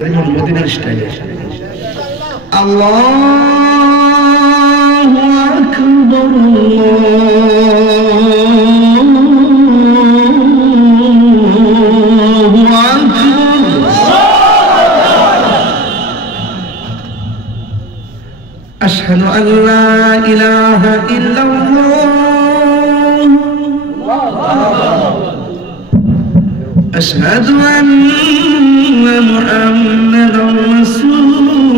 মদিনার স্টাইলে আল্লাহু আকবার আল্লাহু আকবার আশহাদু আন লা ইলাহা ইল্লাল্লাহ আশহাদু আন্না মুহাম্মাদার রাসূলুল্লাহ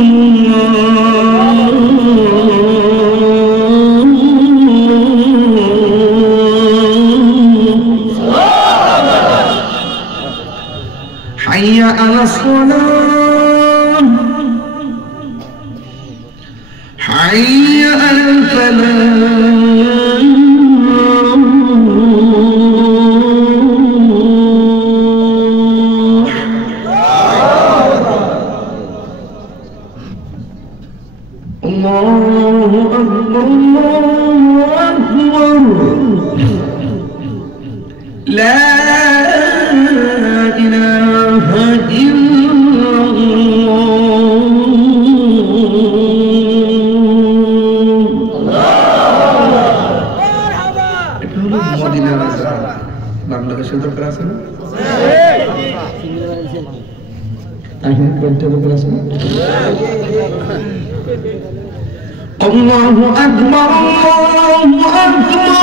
হাইয়া আলাস সালাহ হাইয়া আলাল Falah Allahu Akbar Allahu Akbar La ilaha illallah এটা হলো মদিনার আযান বাংলাদেশে তো করা আছে না তাহিন কোনটা তো করা আছে Allahu Akbar Allahu Akbar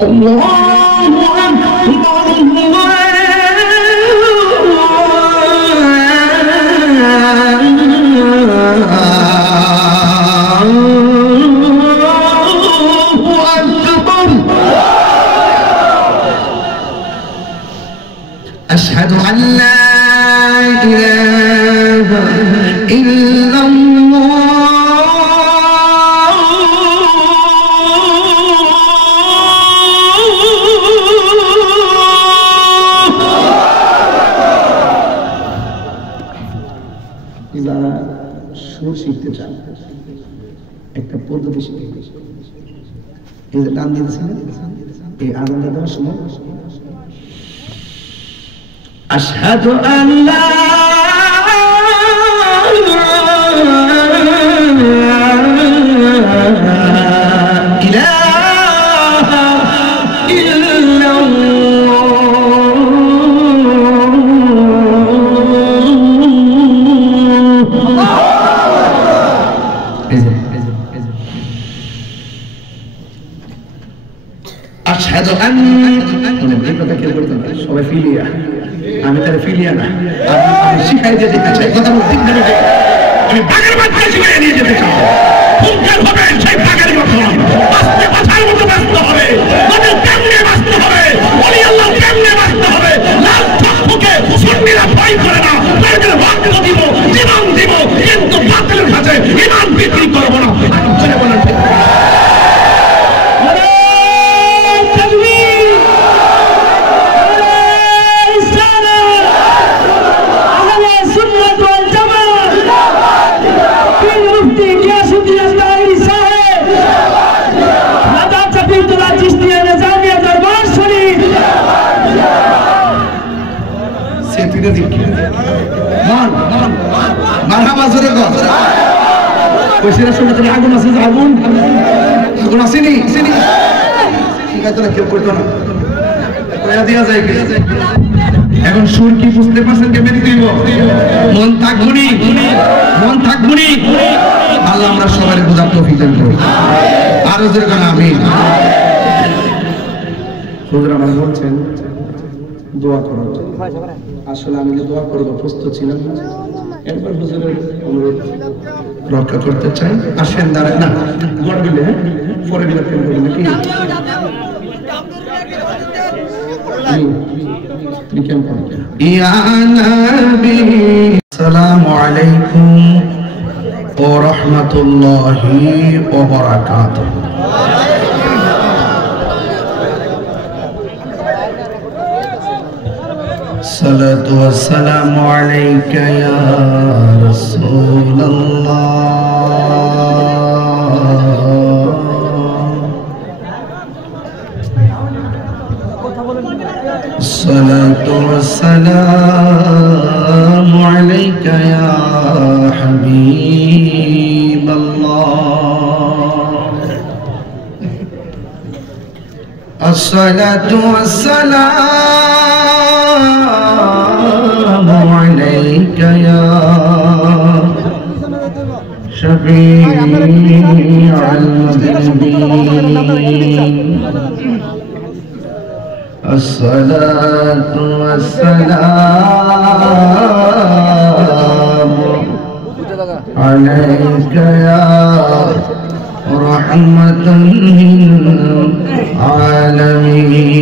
Allahu Akbar Ashhadu an la ilaha illallah যারা সুর শিখতে চান একটা পদ্ধতি শিখে এই যে টান দিয়েছিলেন এই আনন্দ দেওয়ার সময় আশহাদু আন লা ইলাহা ইল্লাল্লাহ আশহাদু আন এই কথা কেউ বলতো না সবাই ফিলিয়া আমি তার ফিলিয়া না আমি শিখাই দিয়ে দিতে চাই কথা বলতে আমি বাগের বাচ্চা শিখাই নিয়ে যেতে চাই ফুলকার হবে সেই বাগের মতো বাঁচতে বাঁচার মতো বাঁচতে হবে ওদের কেমনে বাঁচতে হবে ওলি আল্লাহ কেমনে বাঁচতে হবে লাল চক্ষুকে সুন্নিরা ভয় করে না তাদের রক্ত দিব জীবন দিব কিন্তু বাতিলের কাছে ঈমান বিক্রি করব না চলে বলেন ঠিক আগুন আছে আগুন আগুন আসেনি ঠিক আছে কেউ করতো না দেওয়া যায় এখন সুর কি বুঝতে পারছেন কেমনি দিব মন থাকবুনি আল্লাহ আমরা সবাই বোঝার তৌফিক দান করুন আরো যেরকম আমিন হুজুর আমার বলছেন দোয়া করো আসলে আমি যে দোয়া করবো প্রস্তুত ছিলাম না একবার হুজুরের অনুরোধ রক্ষা করতে চাই আসেন দাঁড়ান না গড় দিলে পরে দিলে ফেল করবেন নাকি ইয়া নবী আসসালামু আলাইকুম ওয়া রাহমাতুল্লাহি ওয়া বারাকাতুহু الصلاة والسلام عليك يا رسول الله الصلاة والسلام عليك يا حبيب الله الصلاة والسلام عليك يا شفيع المذنبين الصلاة والسلام عليك يا رحمة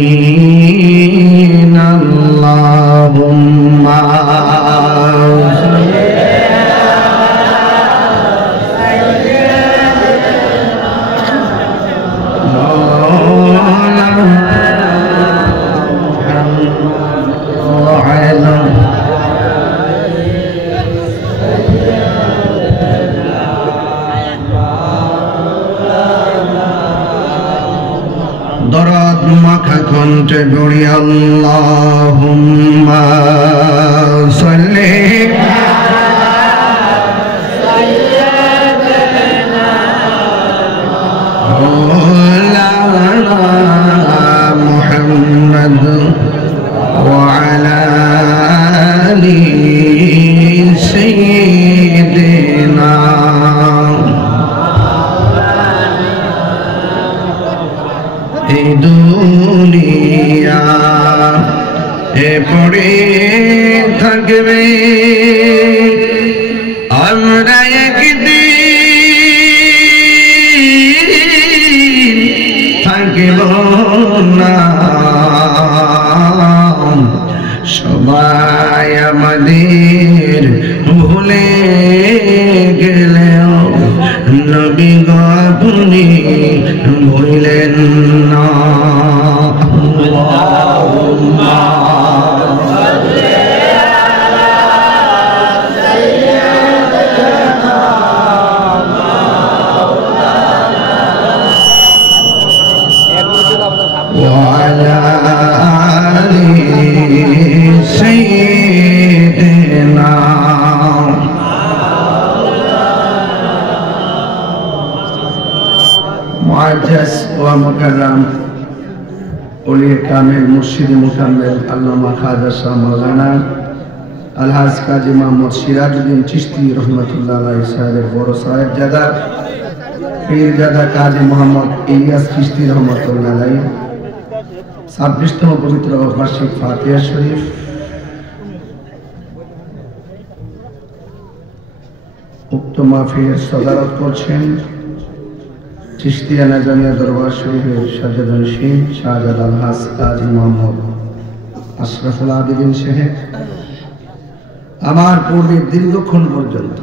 للعالمين اللهم দরদ মাখা কণ্ঠে পড়ি আল্লাহুম্মা সাল্লি আলা মুহাম্মদ ওয়া আলা আলি সাইয়্যিদিনা এই দুনিয়া এ পড়ে থাকবে আমরা একদিন থাকব না সবাই আমাদের ভুলে গেলেও নবী গো আপনি ভুলেন না আল্লাহুম্মা সাল্লি আলা সাইয়্যিদিনা ওয়া আলা আলি সাইয়্যিদিনা মুআজ্জাজ ওয়া মুকাররম ওলি কামিল মুর্শিদ মুকাম্মেল আল্লামা খাজা শাহ মাওলানা আলহাজ কাজী মোহাম্মদ সিরাজউদ্দিন চিশতি রহমাতুল্লাহ আলাইহি সাহেবের বড় সাহেবজাদা পীরজাদা কাজী মোহাম্মদ ইলিয়াস চিশতি রহমাতুল্লাহ আলাইহি 26তম পবিত্র বার্ষিক ফাতিহা শরীফ উক্ত মাহফিলের সদারত করছেন চিশতিয়া নাজামিয়া দরবার শরীফের সাজ্জাদানশীন শাহজাদা আলহাজ কাজী মোহাম্মদ আশরাফুল আবিদিন সাহেব আমার পূর্বে দীর্ঘক্ষণ পর্যন্ত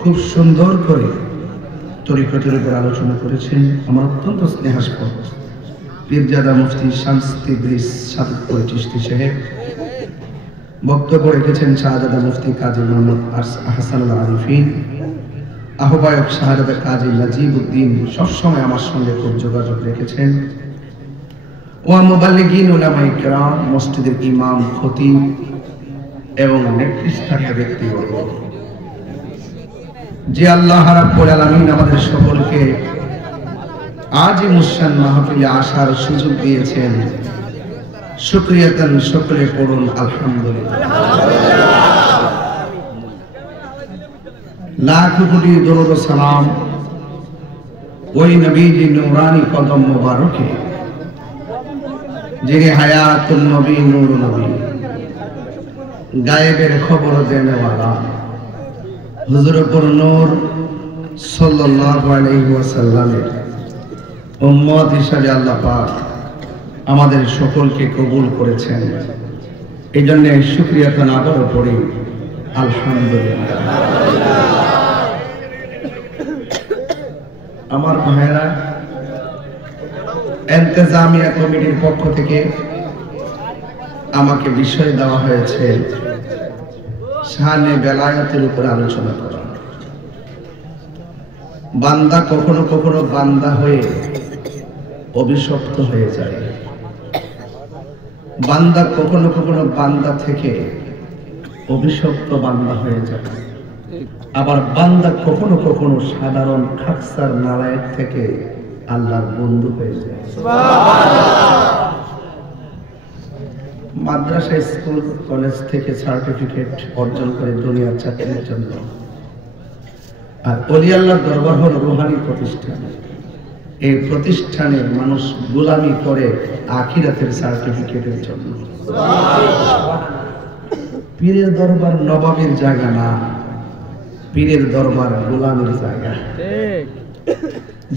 খুব সুন্দর করে তরিকতের উপর আলোচনা করেছেন আমার অত্যন্ত স্নেহাস্পদ পীরজাদা মুফতি শামস তিবরিস সাদতপুর চিশতি সাহেব বক্তব্য রেখেছেন শাহজাদা মুফতি কাজী মোহাম্মদ আহসানুল আরিফিন আহ্বায়ক শাহজাদা কাজী নাজিবউদ্দিন সবসময় আমার সঙ্গে খুব যোগাযোগ রেখেছেন ওয়া মুবাল্লিগিন উলামায়ে কিরাম মসজিদের ইমাম খতিব এবং নেতৃস্থানীয় ব্যক্তিবর্গ যে আল্লাহ রাব্বুল আলামিন আমাদের সকলকে আজ এই মুশান মাহফিলে আসার সুযোগ দিয়েছেন শুকরিয়াতান সকলে পড়ুন আলহামদুলিল্লাহ লাখ কোটি দরুদ ও সালাম ওই নবীজি নূরানি কদম মুবারকে যিনি হায়াতুন নবী নূরুন নবী গায়েবের খবর দেনেওয়ালা হুজুর পুর নূর সাল্লাল্লাহু আলাইহি ওয়াসাল্লামের উম্মত হিসেবে আল্লাহ পাক আমাদের সকলকে কবুল করেছেন এই জন্য শুকরিয়া তান আবারও পড়ি আলহামদুলিল্লাহ আমার ভাইরা ইন্তেজামিয়া কমিটির পক্ষ থেকে আমাকে বিষয় দেওয়া হয়েছে শানে বেলায়েতের উপর আলোচনা করা বান্দা কখনো কখনো বান্দা হয়ে অভিশপ্ত হয়ে যায় বান্দা কখনো কখনো বান্দা থেকে অভিশপ্ত বান্দা হয়ে যায়, আবার বান্দা কখনো কখনো সাধারণ খাকসার নালায়েক থেকে আল্লাহর বন্ধু হয়ে যায়। মাদ্রাসা, স্কুল, কলেজ থেকে সার্টিফিকেট অর্জন করে দুনিয়ার চাকরির জন্য, আর ওলি আল্লাহর দরবার হল রুহানি প্রতিষ্ঠান। এই প্রতিষ্ঠানে মানুষ গোলামি করে আখিরাতের সার্টিফিকেটের জন্য। পীরের দরবার নবাবের জায়গা না, পীরের দরবার গোলামের জায়গা।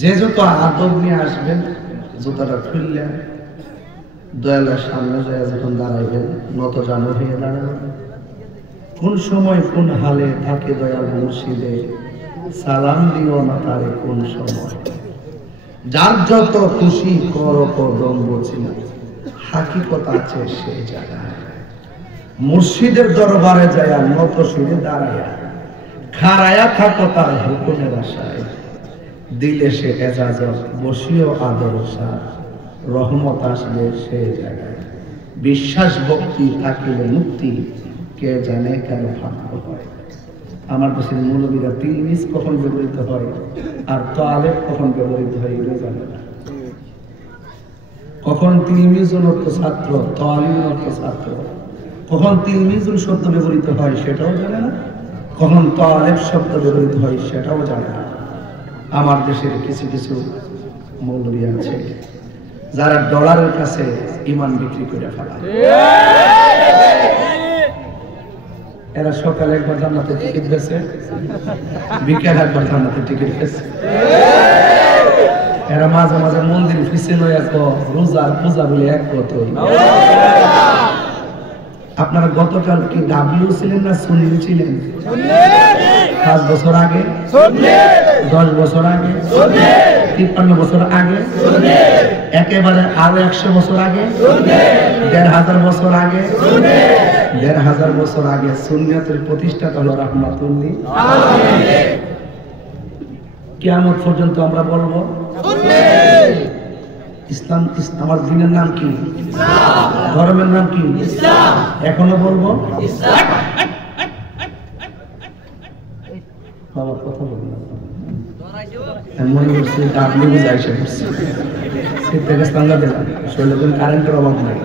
যে যত আদব নিয়ে আসবেন, জুতাটা খুললে দয়ালের সামনে যায় যখন দাঁড়াইবেন, নত জানো হয়ে দাঁড়াবেন। কোন সময় কোন হালে থাকে দয়াল মুর্শিদে, সালাম দিও না তারে কোন সময়। যার যত খুশি করো কদম বচি, হাকিকত আছে সেই জায়গায়। মুর্শিদের দরবারে যায় নত শিরে দাঁড়ায়া, খাড়ায়া থাকো তার হুকুমের আশায়। দিলে সে এজাজত, বসিও আদর সার, রহমত আসবে সেই জায়গায়। বিশ্বাস ভক্তি থাকিলে মুক্তি, কে জানে কেন ভাগ্য হয়। আমার দেশের মৌলবীরা তিলমিজ কখন ব্যবহৃত হয় আর তালেব কখন ব্যবহৃত হয় এগুলো জানে না। কখন তিলমিজুল অর্থ ছাত্র, তালিম অর্থ ছাত্র, কখন তিলমিজুল শব্দ ব্যবহৃত হয় সেটাও জানে না, কখন তালেব শব্দ ব্যবহৃত হয় সেটাও জানে না। আমার দেশের কিছু কিছু মৌলবী আছে যারা ডলারের কাছে ইমান বিক্রি করে ফেলায়। এরা সকালে একবার জান্নাতের টিকিট বেছে, বিকেল একবার জান্নাতের টিকিট বেছে। এরা মাঝে মাঝে মন্দির পিছনে এক রোজার পূজা বলে এক কতই। আপনারা গতকাল কি ডাব্লিউ ছিলেন না সুন্নি ছিলেন? 5 বছর আগে, 10 বছর আগে, 53 বছর আগে, একেবারে আরো 100 বছর আগে, 1500 বছর আগে, 1500 বছর আগে সুন্নিয়তের প্রতিষ্ঠাতা হলো রাহমাতুল্লিল আলামিন। কিয়ামত পর্যন্ত আমরা বলবো ইসলাম। আমার দিনের নাম কি? ধর্মের নাম কি? ইসলাম। এখনো বলবো ইসলাম। বাবা কথা বললাম, মনে করছি আপনি বুঝে এসে করছি শীত থেকে স্থাঙ্গা দিলাম, শরীরে কারেন্টের অভাব নাই।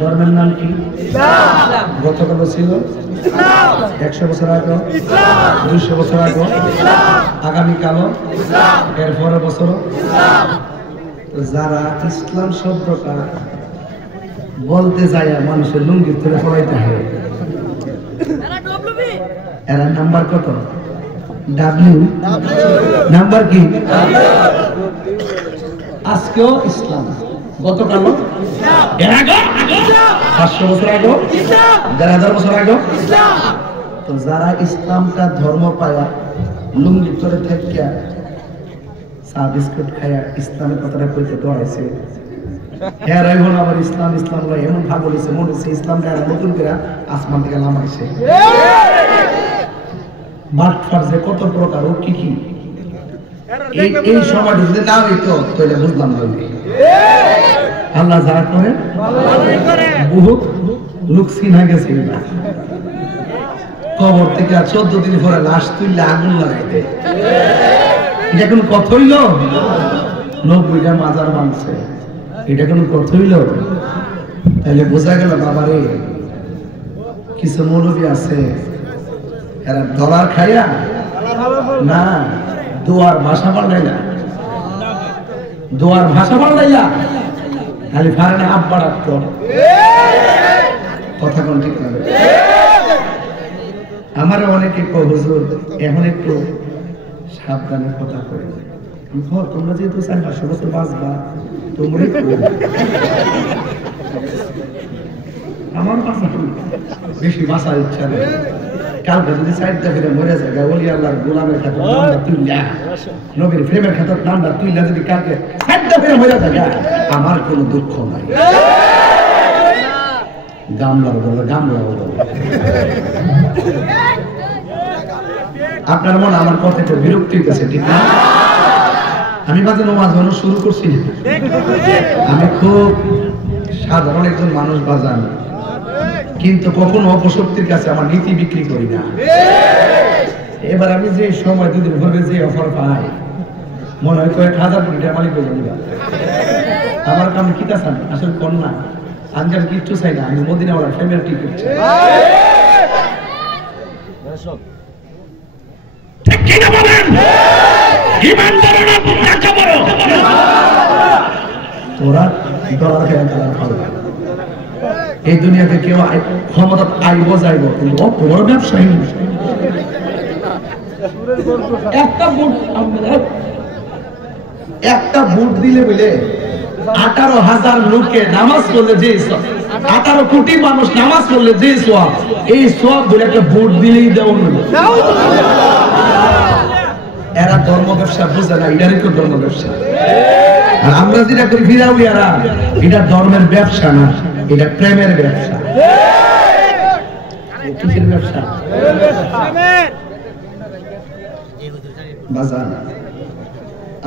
ধর্মের নাম কি? গতকাল ছিল 100 বছর আগে, 200 বছর আগে, আগামীকালও, এরপরের বছর। যারা ইসলাম শব্দটা বলতে যায় মানুষের লুঙ্গির ধরে পড়াইতে হয়, এরা নাম্বার কত? ডাব্লিউ। নাম্বার কি? আজকেও ইসলাম, গতকালও, এর আগে 500 বছর আগে, 1000 বছর আগে। তো যারা ইসলামটা ধর্ম পায়া লুঙ্গি ধরে থাকিয়া চা বিস্কুট খায়া ইসলামের কথাটা কইতে দৌড়াইছে, এর এখন আবার ইসলাম ইসলাম এমন ভাগ বলেছে মনে হচ্ছে ইসলামটা নতুন করে আসমান থেকে নামাইছে। বাটফার যে কত প্রকার ও কি কি, এই সময়টা যদি না হইতো তাহলে বুঝলাম না। আল্লাহ যা করে বহুত লোক চিনা গেছে না, কবর থেকে 14 দিন পরে লাশ তুললে আগুন লাগাই দেয়। এটা কোন কথা হইল? 90টা মাজার মানছে, এটা কোন কথা হইল? তাহলে বোঝা গেল বাবারে কিছু মৌলবী আছে এরা ডলার খাইয়া না দোয়ার ভাষা পাল্টাইলা, দোয়ার ভাষা পাল্টাইলা খালি ফারানে আব্বা ডাক্ত কথা কোন ঠিক না। আমার অনেকে কয় হুজুর এখন একটু সাবধানে কথা কই। তোমরা যেহেতু 400 বছর বাঁচবা তোমরাই আমার বাঁচা বেশি বাঁচার ইচ্ছা নেই। কালকে যদি সাইডটা ফিরে মরে যায় ওলি আল্লাহর গোলামের খাতা নামটা তুইলা নবীর প্রেমের খাতা নামটা তুইলা যদি কালকে সাইডটা ফিরে মরে যায় আমার কোনো দুঃখ নাই। গামলার বলে আপনার মনে আমার কথা একটু বিরক্তি হইতেছে, ঠিক না? আমি মাঝে নামাজ মানুষ শুরু করছি, আমি খুব সাধারণ একজন মানুষ বাজান, কিন্তু কখনো অপশক্তির কাছে আমার নীতি বিক্রি করি না। এবার আমি যে সময় দুদিন পরে যে অফার পাই মনে হয় কয়েক হাজার কোটি টাকা মালিক হয়ে যাবে। আমার কাম কি চান আসলে কন্যা আনজার কিচ্ছু চাই না, আমি মদিনাওয়ালা ফ্যামিলি টিকিট চাই। ঠিক কি না বলেন? ইমানদার না টাকা বড় তোরা ডলার খেলা খেলা ভালো। এই দুনিয়াতে কেউ ক্ষমতা আইব যাইব, কিন্তু বড় ব্যবসায়ী একটা ভোট দিলে বলে 18,000 লোকে নামাজ পড়লে যে 18 কোটি মানুষ নামাজ পড়লে যে সওয়াব, এই সওয়াব বলে একটা ভোট দিলেই দেওয়া হলো। এরা ধর্ম ব্যবসা বুঝে না, এটারই তো ধর্ম ব্যবসা। আর আমরা যেটা করি ফিরাউলিয়ারা, এটা ধর্মের ব্যবসা না, এটা প্রেমের ব্যবসা। কিসের ব্যবসা? বাজার।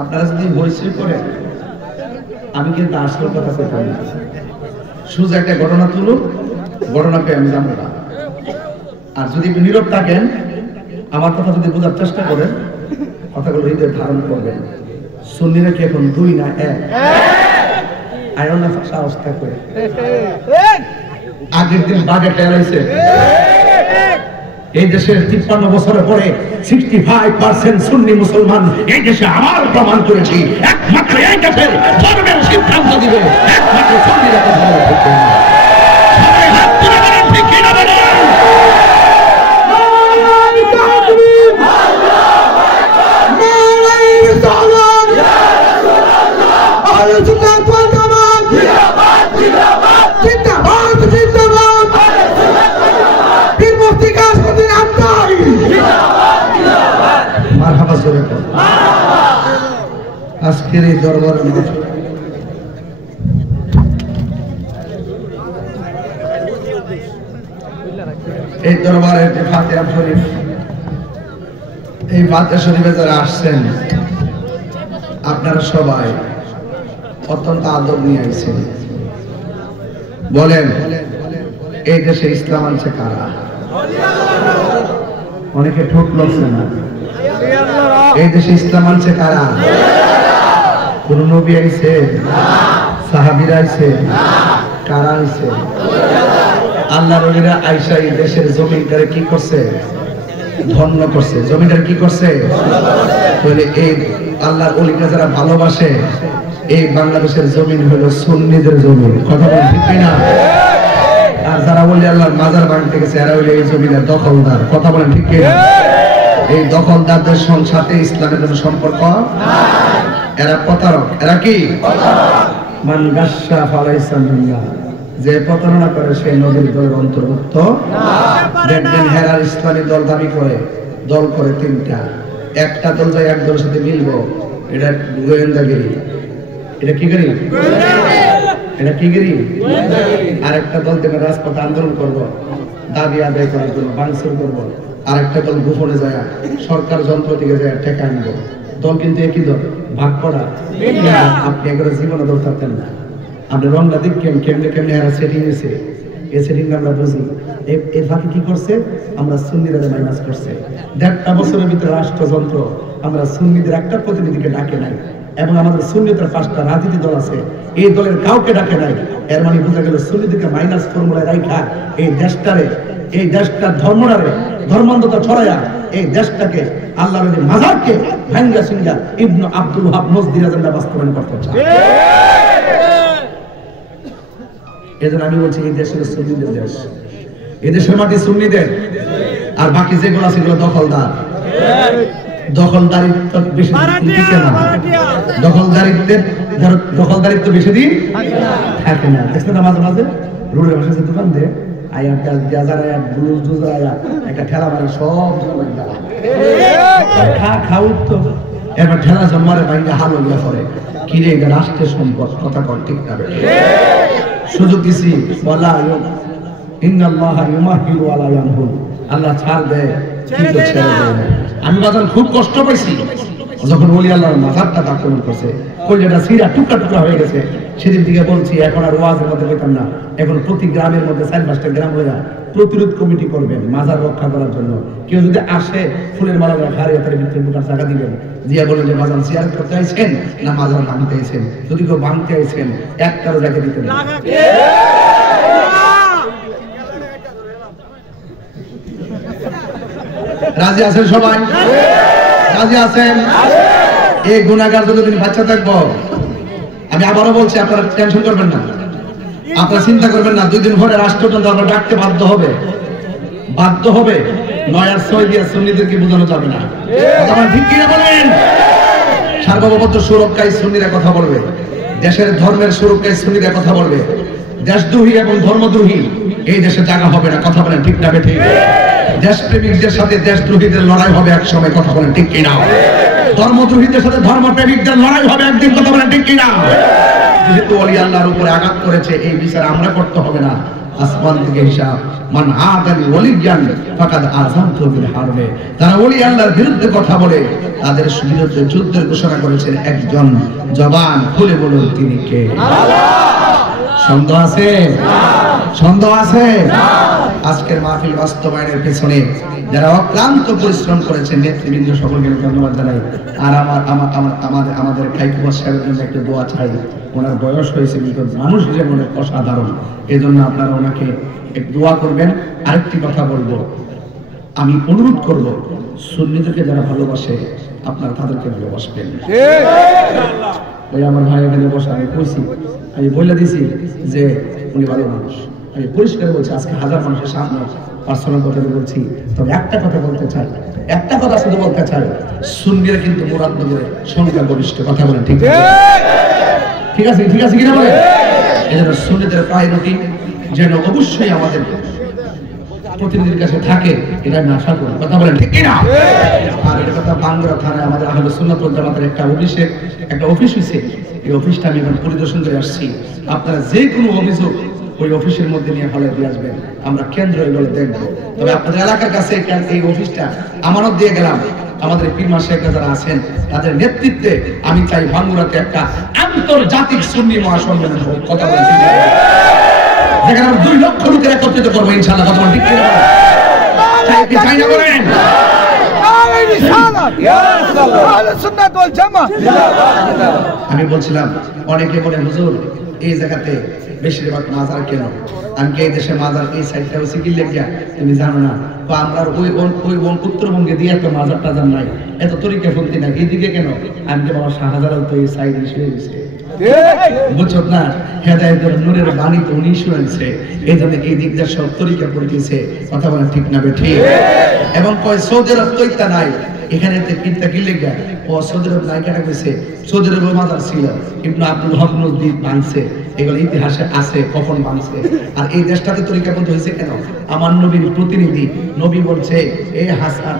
আপনারা যদি বইসই করেন, আমি কিন্তু আসল কথা কইতাম না, শুধু একটা ঘটনা তুলুন, ঘটনা পেয়ে আমি জানবো না। আর যদি নীরব থাকেন, আমার কথা যদি বোঝার চেষ্টা করেন, কথাগুলো হৃদয়ে ধারণ করবেন। সুন্নিরা কি এখন 2 না 1? আয়ন না সাহস থাকবে। আগের দিন বাগে টেলাইছে এই দেশের 53 বছরের পরে 65% সুন্নি মুসলমান এই দেশে আবার প্রমাণ করেছি, একমাত্র এই দেশের ধর্মের সিদ্ধান্ত দিবে একমাত্র সুন্নিরা। কথা বলে ঠিক না? সবাই হাত তুলে বলেন ঠিক কি না বলেন? আজকের এই দরবারের মাঝে এই দরবারের যে ফাতিহা শরীফ, এই ফাতিহা শরীফে যারা আসছেন আপনারা সবাই অত্যন্ত আদব নিয়ে আইছেন। বলেন এই দেশে ইসলাম আনছে কারা? অনেকে ঠোঁট লড়ছে না। এই দেশে ইসলাম আনছে কারা? কোন নবী আইছে? সাহাবীরা আইছে? কারা আইছে? আল্লাহর ওলিরা আয়েশা এই দেশের জমিনটারে কি করছে? ধন্য করছে। জমিনটারে কি করছে? বলে এই আল্লাহর ওলিরা যারা ভালোবাসে, এই বাংলাদেশের জমিন হলো সুন্নিদের জমিন। কথা বলেন ঠিক না? আর যারা বলে আল্লাহর মাজার ভাঙতে গেছে, এরা হইলে এই জমিনের দখলদার। কথা বলেন ঠিক না? এই দখলদারদের সাথে ইসলামের কোনো সম্পর্ক নাই। এরা প্রতারক। এরা কি? মান গাশশা ফালাইসা মিনাল্লাহ। যে প্রতারণা করে সে নবীর দলের অন্তর্ভুক্ত না। দেখবেন হেরার ইসলামী দল দাবি করে, দল করে 3টা। একটা দল যায় এক দলের সাথে মিলবো, এটা গোয়েন্দাগিরি। এটা কি করি? এটা কি করি? আর একটা দল থেকে রাজপথে আন্দোলন করবো, দাবি আদায় করার জন্য ভাঙচুর করবো। আর একটা দল গোপনে যায় সরকার যন্ত্র থেকে যায় টেকা আনবো। দল কিন্তু একই দল, ভাগ করা। আপনি একবার জীবনে দল থাকতেন না। আপনি রংটা দেখেন কেমনে কেমনে এরা সেটিং হয়েছে, এই সেটিং আমরা বুঝি। এর ফাঁকে কি করছে? আমরা সুন্নিদের মাইনাস করছে। 1.5 বছরের ভিতরে রাষ্ট্রযন্ত্র আমরা সুন্নিদের একটা প্রতিনিধিকে ডাকে নাই, এবং আমাদের সুন্নিদের 5টা রাজনীতি দল আছে, এই দলের কাউকে ডাকে নাই। এর মানে বোঝা গেল সুন্নিদেরকে মাইনাস ফর্মুলায় রাখা এই দেশটারে, এই দেশটার ধর্মটারে ধর্মান্ধতা ছড়ায়া এই দেশটাকে আল্লাহর ওলি মাজারকে ভাঙ্গা সিঙ্গা ইবনে আব্দুল ওয়াহাব মসজিদ এজেন্ডা বাস্তবায়ন করতে চায়। এজন্য আমি বলছি এই দেশ হলো সুন্নিদের দেশ, এই দেশের মাটি সুন্নিদের, আর বাকি যেগুলো সেগুলো দখলদার। দখলদারিত্ব বেশি দিন থাকে না। দখলদারিত্ব বেশি দিন থাকে না। দেখছেন না মাঝে মাঝে রোডের পাশে দোকান দেয় আয়াত গাজার আয়াত ব্লুজ ডুজার আয়াত একটা ঠেলা মারে সব খাও তো এবার ঠেলা জমারে ভাঙ্গা হালো ইয়া করে কিরে এটা রাষ্ট্রের সম্পদ কথা কর ঠিক না সুযোগ দিছি বলা ইন্নাল্লাহা ইউমাহিলু আলা ইয়ানহুল আল্লাহ ছাড় দেয় কিন্তু ছেড়ে দেয় না। আমি বাজার খুব কষ্ট পাইছি যখন ওলি আল্লাহর মাজারটা আক্রমণ করছে কলিজাটা সিরা টুকরা টুকরা হয়ে গেছে সেদিন থেকে বলছি এখন আর ওয়াজের মধ্যে বলতাম না এখন প্রতি গ্রামের মধ্যে 4-5টা গ্রাম হয়ে প্রতিরোধ কমিটি করবেন মাজার রক্ষা করার জন্য কেউ যদি আসে ফুলের মালা হারিয়ে তার ভিতরে বোকার টাকা দিবেন দিয়া বলেন যে মাজার শেয়ার করতে আইছেন না মাজার ভাঙতে আইছেন যদি কেউ ভাঙতে আইছেন একটারও জায়গা দিতে না রাজি আছেন সবাই রাজি আছেন এই গুনাহগার যতদিন বাচ্চা থাকবো আমি আবারও বলছি আপনারা টেনশন করবেন না আপনারা চিন্তা করবেন না 2 দিন পরে রাষ্ট্রযন্ত্র আমরা ডাকতে বাধ্য হবে 9 আর 6 দিয়ে সুন্নিদেরকে বোঝানো যাবে না কথা ঠিক কি না বলেন সার্বভৌমত্ব সুরক্ষায় সুন্নিরা কথা বলবে দেশের ধর্মের সুরক্ষায় সুন্নিরা কথা বলবে দেশদ্রোহী এবং ধর্মদ্রোহী এই দেশে জায়গা হবে না কথা বলেন ঠিক না ঠিক দেশপ্রেমিকদের সাথে দেশদ্রোহীদের লড়াই হবে এক সময় কথা বলেন ঠিক কিনা ধর্মদ্রোহীদের সাথে ধর্মপ্রেমিকদের লড়াই হবে একদিন কথা বলেন ঠিক কিনা যেহেতু ওলি আল্লাহর উপরে আঘাত করেছে এই বিচার আমরা করতে হবে না আসমান থেকে হিসাব মান আদালি ওলিয়ান ফাকাদ আযানতু বিল হারবে যারা ওলি আল্লাহর বিরুদ্ধে কথা বলে তাদের বিরুদ্ধে যুদ্ধের ঘোষণা করেছেন একজন জবান খুলে বলুন তিনি কে সন্দেহ আছে সন্দেহ আছে আজকের মাহফিল বাস্তবায়নের পেছনে যারা অক্লান্ত পরিশ্রম করেছেন নেতৃবৃন্দ সকলকে ধন্যবাদ জানাই আর আমাদের খাইকুমার সাহেবের জন্য একটা দোয়া চাই ওনার বয়স হয়েছে কিন্তু মানুষ যেমন অসাধারণ এই জন্য আপনারা ওনাকে একটু দোয়া করবেন আরেকটি কথা বলবো আমি অনুরোধ করব সুন্নিদেরকে যারা ভালোবাসে আপনারা তাদেরকে ভালোবাসবেন ওই আমার ভাই এখানে বসে আমি কইছি আমি বলে দিছি যে উনি ভালো মানুষ আমি পরিষ্কার বলছি আজকে হাজার মানুষের সামনে পার্সোনাল কথা বলছি তবে একটা কথা বলতে চাই একটা কথা শুধু বলতে চাই সুন্নিরা কিন্তু মুরাদনগরে সংখ্যা গরিষ্ঠ কথা বলেন ঠিক আছে ঠিক আছে কিনা বলেন এজন্য সুন্নিদের প্রায়োরিটি যেন অবশ্যই আমাদের প্রতিনিধির কাছে থাকে এটা আমি আশা করি কথা বলেন ঠিক কিনা আর এটা কথা বাংলা থানায় আমাদের আহলে সুন্নাত ওয়াল জামাতের একটা অফিস হয়েছে এই অফিসটা আমি এখন পরিদর্শন করে আসছি আপনারা যে কোনো অভিযোগ ওই অফিসের মধ্যে নিয়ে হলে দিয়ে আসবেন আমরা কেন্দ্র এগুলো দেখবো তবে আপনাদের এলাকার কাছে এই অফিসটা আমানত দিয়ে গেলাম আমাদের পীর মা শেখ যারা আছেন তাদের নেতৃত্বে আমি চাই ভাঙ্গুরাতে একটা আন্তর্জাতিক সুন্নি মহাসম্মেলন হোক কথা বলেন যেখানে আমরা 2 লক্ষ লোকের একত্রিত করবো ইনশাআল্লাহ কথা বলেন ঠিক কিনা চাই না বলেন আমি বলছিলাম অনেকে বলে হুজুর এই জায়গাতে বেশিরভাগ মাজার কেন আমি এই দেশে মাজার এই সাইডটা হচ্ছে কি লেগে তুমি জানো না তো আমরা ওই উত্তরবঙ্গে দিয়ে এত মাজার টাজার নাই এত তরিকা ফন্তি নাই এইদিকে কেন আমি যে বাবা শাহজালাল তো এই সাইড হিসেবে গেছে বুঝছো না হেদায়েতের নূরের বাণী তো উনি শুনেছে এই জন্য এই দিক দিয়ে সব তরিকা পড়তেছে কথা বলা ঠিক না ঠিক এবং কয় সৌদি আরব তো ইত্যা নাই এখানে কিনতে কি লেগে ও সৌদি আরব নাই কেন গেছে সৌদি আরব মাজার ছিল ইবনে আব্দুল হক নজদী ভাঙছে এগুলো ইতিহাসে আছে কখন ভাঙছে আর এই দেশটাতে তরিকা বন্ধ হয়েছে কেন আমার নবীর প্রতিনিধি নবী বলছে এই হাসান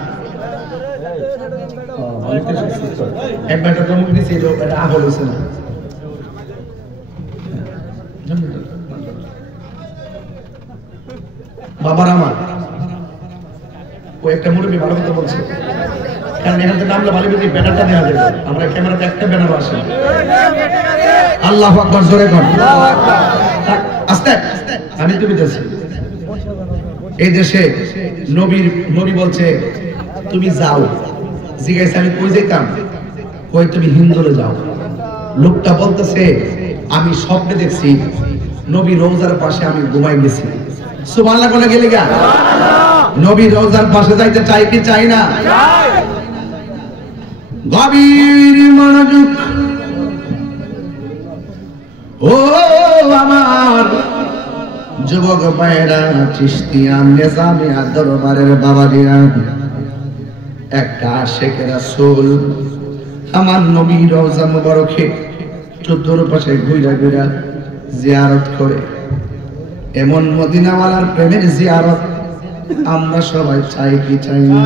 একবার একটা ধমক দিয়েছে এটা আহল হয়েছে না বাবার আমার ও একটা মুরব্বী ভালো কথা বলছে কারণ এখানে নামলে ভালো করে ব্যানারটা দেওয়া যাবে আমরা ক্যামেরাতে একটা ব্যানার আসে আল্লাহু আকবার জোরে কর আস্তে আমি তুমি দেশে এই দেশে নবী বলছে তুমি যাও জিজ্ঞাসা আমি কই যাইতাম কই তুমি হিন্দুরে যাও লোকটা বলতেছে আমি স্বপ্নে দেখছি নবী রওজার পাশে আমি ঘুমাই গেছি সুবহানাল্লাহ বলে গেলে গা নবী রওজার পাশে যাইতে চাই কি চাই না গভীর মনোযোগ ও আমার যুবক ভাইরা চিশতিয়া নিজামিয়া দরবারের বাবাজিরা একটা আশিকে রাসূল আমার নবী রওজা মুবারকে 14 পাশে ঘুরা ঘুরা জিয়ারত করে এমন মদিনাওয়ালার প্রেমের জিয়ারত আমরা সবাই চাই কি চাই না?